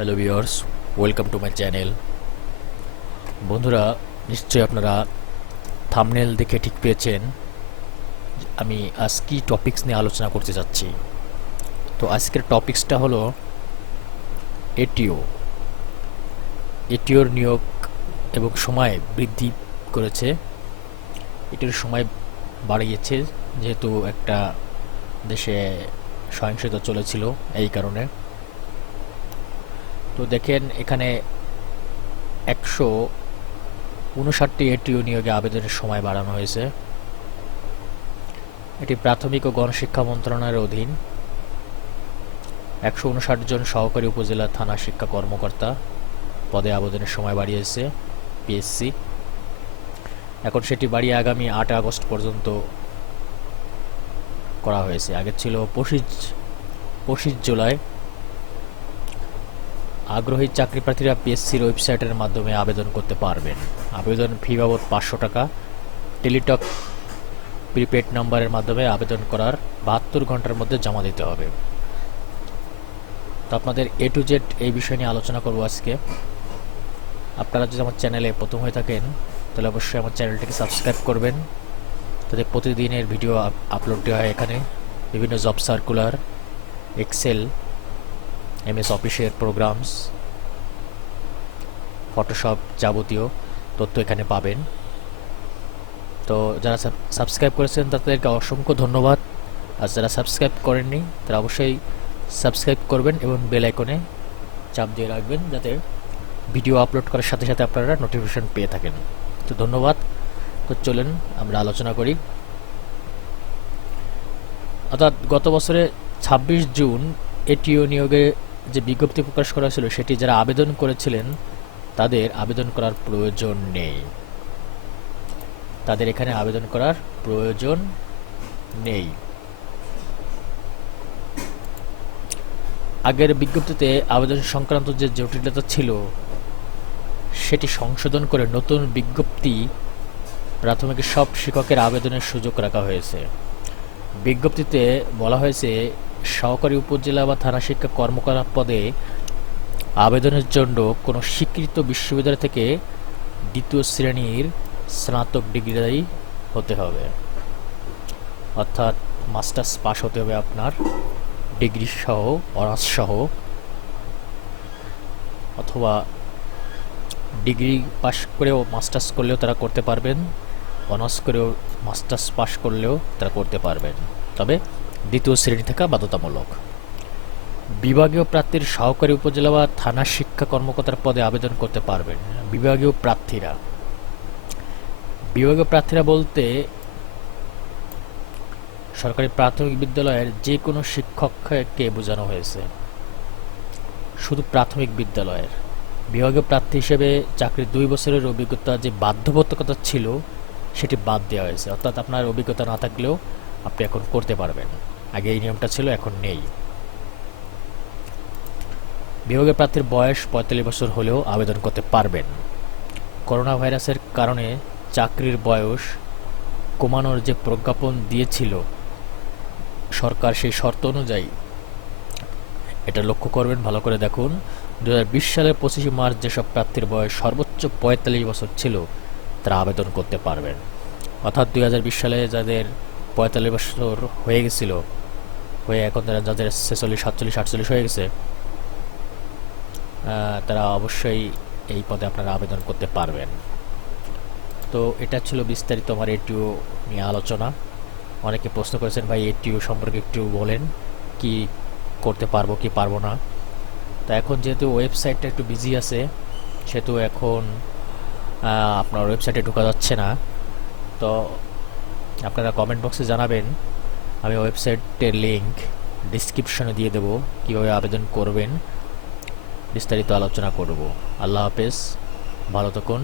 Hello viewers, welcome to my channel. বন্ধুরা, নিশ্চয়ই আপনারা থামনেল দেখে ঠিক পেয়েছেন আমি আজ কী টপিকস নিয়ে আলোচনা করতে যাচ্ছি। তো আজকের টপিকসটা হলো এটিও। এটিওর নিয়োগ এবং সময় বৃদ্ধি করেছে। এটির সময় বাড়িয়েছে, যেহেতু একটা দেশে সহিংসতা চলেছিল এই কারণে। তো দেখেন এখানে একশো উনষাটটি এটিও নিয়োগে আবেদনের সময় বাড়ানো হয়েছে। এটি প্রাথমিক ও গণশিক্ষা মন্ত্রণালয়ের অধীন। একশো উনষাট জন সহকারী উপজেলা থানা শিক্ষা কর্মকর্তা পদে আবেদনের সময় বাড়িয়েছে পিএসসি এখন সেটি বাড়িয়ে আগামী আট আগস্ট পর্যন্ত করা হয়েছে। আগে ছিল পঁচিশ পঁচিশ জুলাই। আগ্রহী চাকরি প্রার্থীরা পিএসসির ওয়েবসাইটের মাধ্যমে আবেদন করতে পারবেন। আবেদন ফি বাবদ পাঁচশো টাকা। টেলিটক প্রিপেড নাম্বারের মাধ্যমে আবেদন করার বাহাত্তর ঘণ্টার মধ্যে জমা দিতে হবে। তো আপনাদের এ টু জেড এই বিষয় নিয়ে আলোচনা করব আজকে। আপনারা যদি আমার চ্যানেলে প্রথম হয়ে থাকেন, তাহলে অবশ্যই আমার চ্যানেলটিকে সাবস্ক্রাইব করবেন। তাতে প্রতিদিনের ভিডিও আপলোড দেওয়া হয় এখানে। বিভিন্ন জব সার্কুলার, এক্সেল এমএস অফিসের প্রোগ্রামস ফটোশপ যাবতীয় তথ্য এখানে পাবেন। তো যারা সাবস্ক্রাইব করেছেন, তাদেরকে অসংখ্য ধন্যবাদ। আর যারা সাবস্ক্রাইব করেননি, তারা অবশ্যই সাবস্ক্রাইব করবেন এবং বেল আইকনে চাপ দিয়ে রাখবেন যাতে ভিডিও আপলোড করার সাথে সাথে আপনারা নোটিফিকেশন পেয়ে থাকেন। তো ধন্যবাদ। তো চলেন আমরা আলোচনা করি। অর্থাৎ গত বছরে ছাব্বিশ জুন এটিও নিয়োগে যে বিজ্ঞপ্তি প্রকাশ করা ছিল সেটি যারা আবেদন করেছিলেন, তাদের আবেদন করার প্রয়োজন নেই। তাদের এখানে আবেদন করার প্রয়োজন নেই। আগের বিজ্ঞপ্তিতে আবেদন সংক্রান্ত যে জটিলতা ছিল, সেটি সংশোধন করে নতুন বিজ্ঞপ্তি প্রাথমিক সব শিক্ষকের আবেদনের সুযোগ রাখা হয়েছে। বিজ্ঞপ্তিতে বলা হয়েছে, সহকারী উপজেলা বা থানা শিক্ষা কর্মকর্তা পদে আবেদনের জন্য কোনো স্বীকৃত বিশ্ববিদ্যালয় থেকে দ্বিতীয় শ্রেণির স্নাতক ডিগ্রিদায়ী হতে হবে। অর্থাৎ মাস্টার্স পাস হতে হবে আপনার, ডিগ্রি সহ, অনার্স সহ, অথবা ডিগ্রি পাস করেও মাস্টার্স করলেও তারা করতে পারবেন। অনার্স করেও মাস্টার্স পাস করলেও তারা করতে পারবেন। তবে দ্বিতীয় শ্রেণি থাকা বাধ্যতামূলক। বিভাগীয় প্রার্থীর সহকারী উপজেলা বা থানা শিক্ষা কর্মকর্তার পদে আবেদন করতে পারবেন বিভাগীয় প্রার্থীরা। বিভাগীয় প্রার্থীরা বলতে সরকারি প্রাথমিক বিদ্যালয়ের যে কোনো শিক্ষককে বোঝানো হয়েছে। শুধু প্রাথমিক বিদ্যালয়ের। বিভাগীয় প্রার্থী হিসেবে চাকরির দুই বছরের অভিজ্ঞতা যে বাধ্যবাধকতা ছিল সেটি বাদ দেওয়া হয়েছে। অর্থাৎ আপনার অভিজ্ঞতা না থাকলেও আপনি এখন করতে পারবেন। আগে এই নিয়মটা ছিল, এখন নেই। বিভাগের প্রার্থীর বয়স পঁয়তাল্লিশ বছর হলেও আবেদন করতে পারবেন। করোনা ভাইরাসের কারণে চাকরির বয়স কমানোর যে প্রজ্ঞাপন দিয়েছিল সরকার সেই শর্ত অনুযায়ী, এটা লক্ষ্য করবেন, ভালো করে দেখুন। দু হাজার বিশ সালের পঁচিশে মার্চ যেসব প্রার্থীর বয়স সর্বোচ্চ পঁয়তাল্লিশ বছর ছিল তারা আবেদন করতে পারবেন। অর্থাৎ দুই হাজার বিশ সালে যাদের পঁয়তাল্লিশ বছর হয়ে গেছিল, হয়ে এখন তারা যাদের ছেচল্লিশ, সাতচল্লিশ, আটচল্লিশ হয়ে গেছে তারা অবশ্যই এই পদে আপনারা আবেদন করতে পারবেন। তো এটা ছিল বিস্তারিত আমার এটিও নিয়ে আলোচনা। অনেকে প্রশ্ন করেছেন, ভাই, এটিও সম্পর্কে একটু বলেন, কি করতে পারব, কি পারব না? তা এখন যেহেতু ওয়েবসাইটটা একটু বিজি আছে, সেহেতু এখন আপনার ওয়েবসাইটে ঢোকা যাচ্ছে না, তো আপনারা কমেন্ট বক্সে জানাবেন। আমি ওয়েবসাইটের লিঙ্ক ডিসক্রিপশনে দিয়ে দেবো, কীভাবে আবেদন করবেন। বিস্তারিত আলোচনা করব। আল্লাহ হাফেজ, ভালো থাকুন।